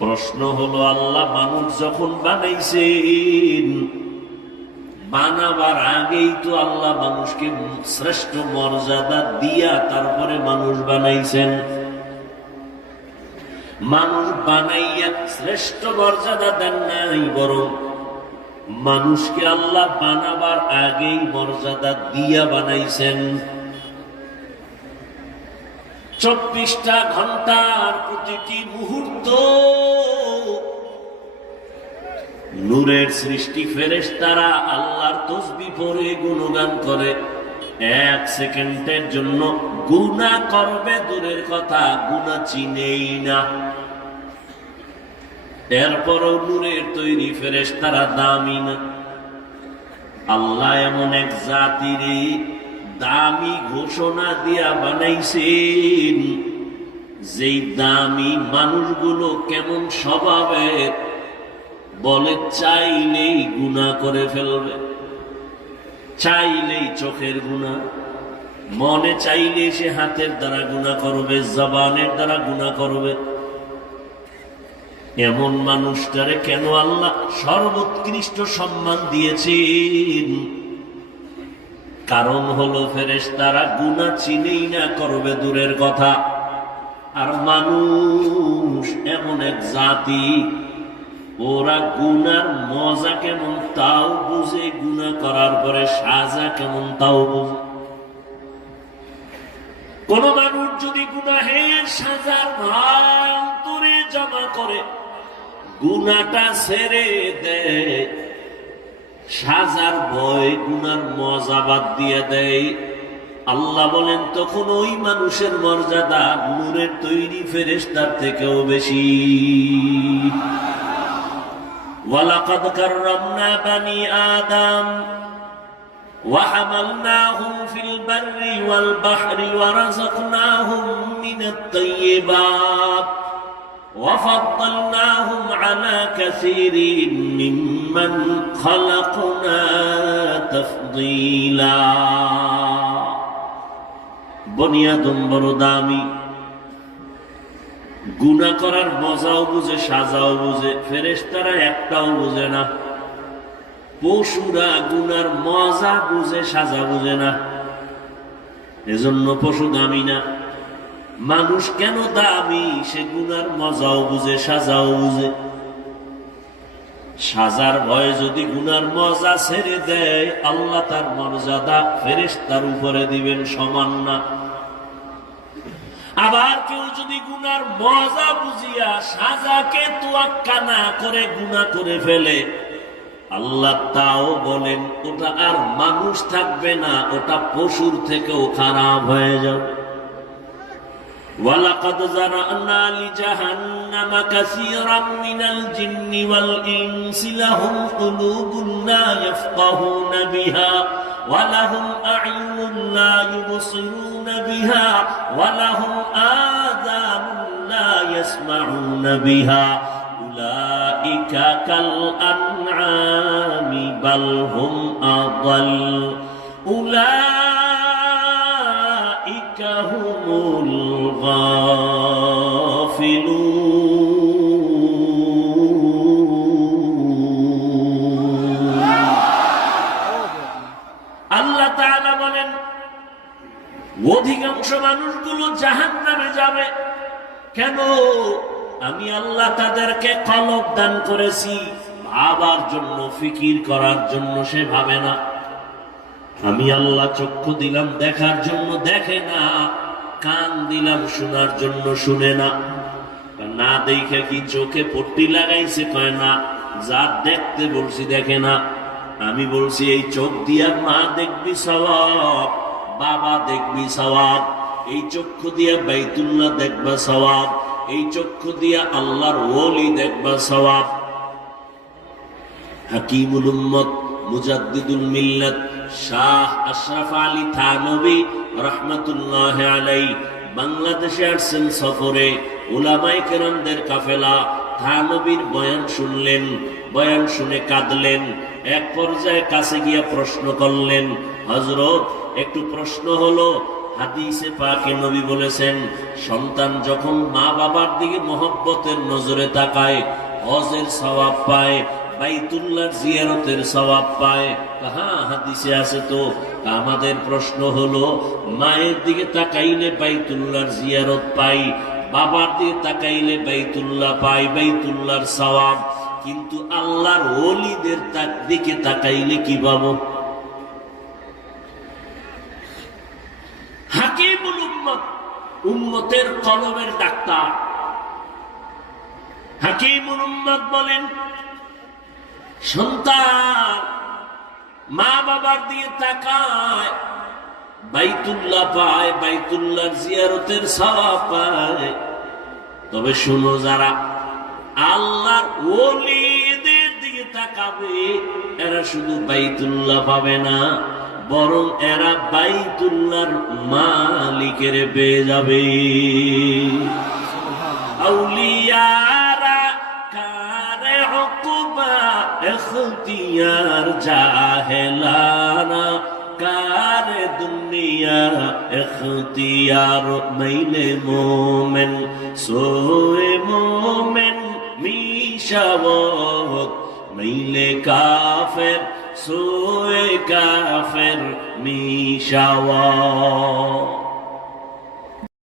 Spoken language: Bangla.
প্রশ্ন হলো, আল্লাহ মানুষ যখন বানাইছেন, বানাবার আগেই তো আল্লাহ মানুষকে শ্রেষ্ঠ মর্যাদা দিয়া তারপরে মানুষ বানাইছেন। মানুষ বানাইয়া শ্রেষ্ঠ মর্যাদা দেন নাই, বরং মানুষকে আল্লাহ বানাবার আগেই মর্যাদা দিয়া বানাইছেন। 24টা ঘন্টার প্রতিটি মুহূর্ত নূরের সৃষ্টি ফেরেশতারা আল্লাহর তাসবিহ পড়ে গুণগান করে। 1 সেকেন্ডের জন্য গুনাহ করবে দূরের কথা, গুনাহ চিনেই না। এরপরও নূরের তৈরি ফেরেশতারা দামি না। আল্লাহ এমন এক জাতিরে দামি ঘোষণা দিয়া বানাইছেন, যেই দামি মানুষগুলো কেমন স্বভাবের, বলে চাইলেই গুনাহ করে ফেলবে, চাইলেই চোখের গুনাহ, মনে চাইলে সে হাতের দ্বারা গুনাহ করবে, জবানের দ্বারা গুনাহ করবে। এমন মানুষটারে কেন আল্লাহ সর্বোৎকৃষ্ট সম্মান দিয়েছেন? কারণ হলো ফেরেশতারা গুনাহ চিনেই না, করবে দূরের কথা। আর মানুষ এমন এক জাতি, ওরা গুনার মজা কেমন তাও বুঝে, গুনাহ করার পরে সাজা কেমন তাও বুঝে। কোন মানুষ যদি গুনাহের সাজার ভার অন্তরে জমা করে, গুনাহটা ছেড়ে দেয়, সাজার ভয় গুনার মজা বাদ দিয়ে দেয়, আল্লাহ বলেন তখন ওই মানুষের মর্যাদা নূরের তৈরি ফেরেশতার থেকেও বেশি। ওয়ালাকাদ কাররামনা বানি আদম وحملناهم في البر والبحر ورزقناهم من الطيبات وفضلناهم على كثير ممن خلقنا تفضيلا। বনি আদম বড় দামি, গুনাহ করার মজাও বুঝে, সাজাও বুঝে। ফেরেশতারা একটাও বুঝে না। পশুরা গুনার মজা বুঝে, সাজা বুঝে না, এজন্য পশু দামি না। মানুষ কেন দামি? সে গুনার মজাও বুঝে, সাজাও বুঝে। সাজার ভয়ে যদি গুনার মজা ছেড়ে দেয়, আল্লাহ তার মর্যাদা ফেরেশতার উপরে দিবেন সমান না। আবার কেউ যদি গুনার মজা বুঝিয়া সাজাকে তোয়াক্কা না করে গুনাহ করে ফেলে, আল্লাহ তাও বলেন ওটা আর মানুষ থাকবে না, ওটা পশুর থেকেও খারাপ হয়ে যাবে। ওয়ালাকাদ যারানা লিজাহান্নামা কাসীরাম মিনাল জিন্নি ওয়াল ইনসি লাহুম কুলুবুন লা ইয়াফকাহুনা বিহা ওয়া লাহুম আ'য়ুনুন লা ইউবসিরুনা বিহা ওয়া লাহুম আযানুন লা ইয়াসমাউনা বিহা উলাইকা কাল আনআমি বাল হুম আদাল উলাইকা হুমুল গাফিলুন। আল্লাহ তাআলা বলেন অধিকাংশ মানুষগুলো জাহান্নামে যাবে। কেন? আমি আল্লাহ তাদেরকে কলব দান করেছি, ভাবার জন্য, ফিকির করার জন্য সে ভাবে না। আমি আল্লাহ চক্ষু দিলাম দেখার জন্য, দেখে না। কান দিলাম শোনার জন্য, শুনে না। না দেখে কি চোখে পট্টি লাগাইছে? কয় না। যা দেখতে বলছি দেখে না। আমি বলছি এই চোখ দিয়া মা দেখবি সওয়াব, বাবা দেখবি সওয়াব। এই চক্ষু দিয়া বাইতুল্লাহ দেখবা সওয়াব, এই চক্ষু দিয়া আল্লাহর ওলি দেখবা সওয়াব। হাকিমুল উম্মত মুজাদ্দিদুল মিল্লাত শাহ আশরাফ আলী থানভী রাহমাতুল্লাহি আলাইহি বাংলাদেশে আসছেন সফরে। উলামায়ে কেরামদের কাফেলা থানভীর বয়ান শুনলেন, বয়ান শুনে কাঁদলেন। এক পর্যায়ে কাছে গিয়া প্রশ্ন করলেন, হযরত একটু প্রশ্ন হলো, হাদিসে পাকে নবী বলেছেন, সন্তান যখন মা বাবার দিকে মহব্বতের নজরে তাকায়, হজের সওয়াব পায়, বাইতুল্লাহর জিয়ারতের সওয়াব পায়। হ্যাঁ, হাদিসে আছে তো। আমাদের প্রশ্ন হলো, মায়ের দিকে তাকাইলে বাইতুল্লাহর জিয়ারত পাই, বাবার দিকে তাকাইলে বাইতুল্লাহ পাই, বাইতুল্লাহর সওয়াব, কিন্তু আল্লাহর ওলিদের দিকে তাকাইলে কি পাবো? হাকিমুল উম্মত, উম্মতের কলবের ডাক্তার। হাকিমুল উম্মত বলেন, সন্তান মা বাবার দিয়ে তাকায়, বাইতুল্লাহ পায়, বাইতুল্লাহর জিয়ারতের সওয়াব পায়। তবে শুনো, যারা আল্লাহর ওলিদের দিকে তাকাবে, এরা শুধু বাইতুল্লাহ পাবে না, বরং এরা বাইতুল্লাহর মালিকের পেয়ে যাবে। আউলিয়ারা কারে উকবা ইখতিয়ার, জাহেলানা কারে দুনিয়া ইখতিয়ার। মাইলে মোমেন সোয়ে মোমেন মিশাওয়াত, মাইলে কাফের সোয়ে কাফের মিশাওয়াত।